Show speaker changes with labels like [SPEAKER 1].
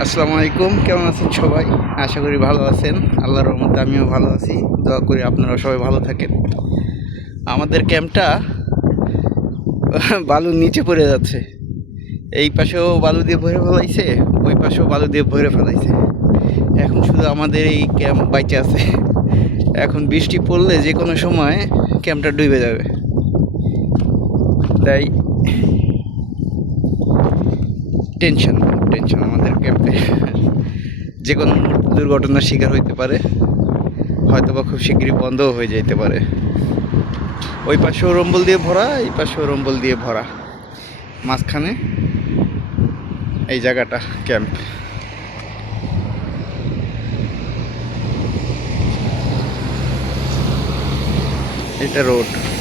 [SPEAKER 1] আসসালামু আলাইকুম, কেমন আছেন সবাই? আশা করি ভালো আছেন। আল্লাহর রহমতে আমিও ভালো আছি। দোয়া করি আপনারা সবাই ভালো থাকেন। আমাদের ক্যাম্পটা বালুর নিচে পড়ে যাচ্ছে। এই পাশেও বালু দিয়ে ভরে ফেলাইছে, ওই পাশেও বালু দিয়ে ভরে ফেলাইছে। এখন শুধু আমাদের এই ক্যাম্প বাইচে আছে। এখন বৃষ্টি পড়লে যে কোনো সময় ক্যাম্পটা ডুবে যাবে। তাই টেনশন। টেনশন আমাদের ক্যাম্পে। যে কোনো দুর্ঘটনার শিকার হইতে পারে হয়তো বা খুব শীঘ্রই বন্ধও হয়ে যেতে পারে। ওই পাশেও রম্বল দিয়ে ভরা, এই পাশেও রম্বল দিয়ে ভরা। মাঝখানে এই জায়গাটা, ক্যাম্প। এটা রোড।